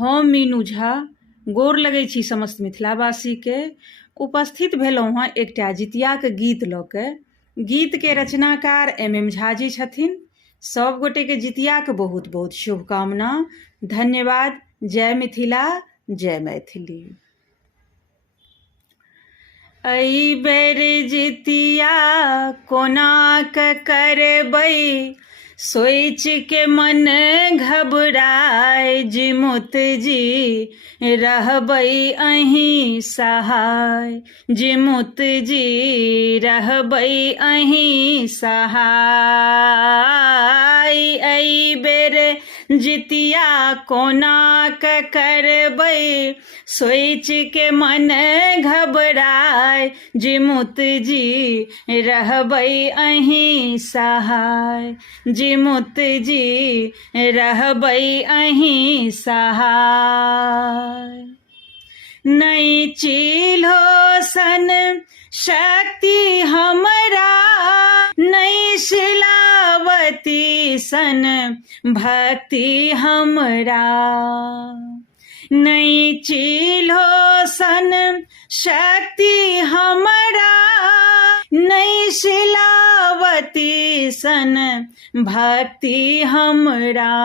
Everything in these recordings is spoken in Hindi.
हम मीनू झा गोर लगै छी समस्त मिथिलावासीके। उपस्थित भेलहुँ हँ एकटा जितियाके गीत लऽ के। गीतके रचनाकार MM झा जी छथिन। सब गोटेके जितियाके बहुत बहुत शुभकामना। धन्यवाद। जय मिथिला, जय मैथिली। एहि बेर जितिया कोना कऽ करबै, सोचि के मन घबराय। जिमुत जी रहबै अहीं सहाय, जिमुत जी रहबै अहीं सहाय। एहि बेर जितिया कोना कऽ करबै, सोचि के मन घबराय। जिमुत जी रहबै अहीं सहाय, जिमुत जी रहबै अहीं सहाय। नहि चिन्हो सन शक्ति हमरा, नहि शिलावती सन भक्ति हमरा। नहि चिन्हो सन शक्ति हमरा, नहि शिलावती सन भक्ति हमरा।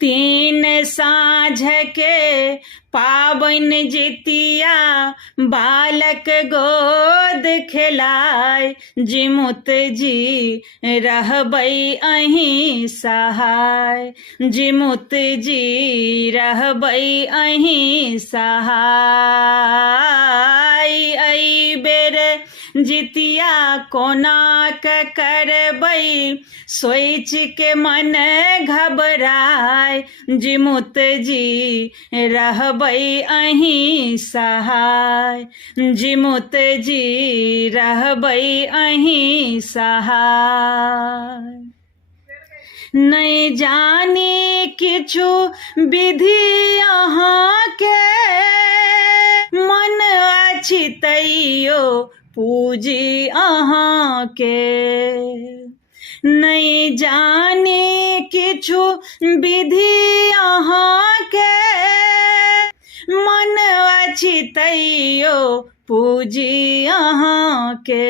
तीन साँझके पाबनि जितिया, बालक गोद खेलाय। जिमुत जी रहबै अहीं सहाय, जिमुत जी रहबै अहीं सहाय। एहि बेर जितिया कोना कऽ करबै, सोचि के मन घबराय। जिमुत जी रहबै अहीं सहाय, जिमुत जी रहबै अहीं सहाय। नहि जानी किछु विधि अहाँके, मन अछि तैयो पूजी अहाँके। नहि जानी किछु विधि अहाँके, मन अछि तैयो पूजी अहाँके।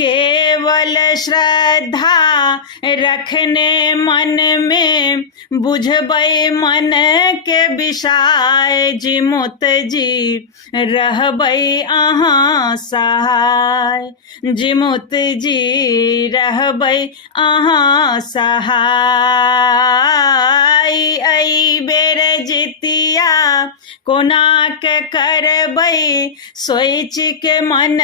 केवल श्रद्धा रखने मन में, बुझबै मन के विषय। जिमुत जी रहबै अहाँ सहाय, जिमुत जी रहबै अहाँ सहाय। एहि बेर जितिया कोना के करबै, सोचि के मन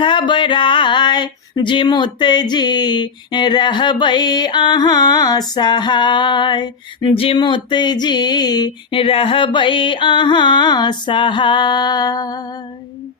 घबराय। जिमुत जी रहबै अहाँ सहाय, जिमुत जी रहबै अहाँ सहाय।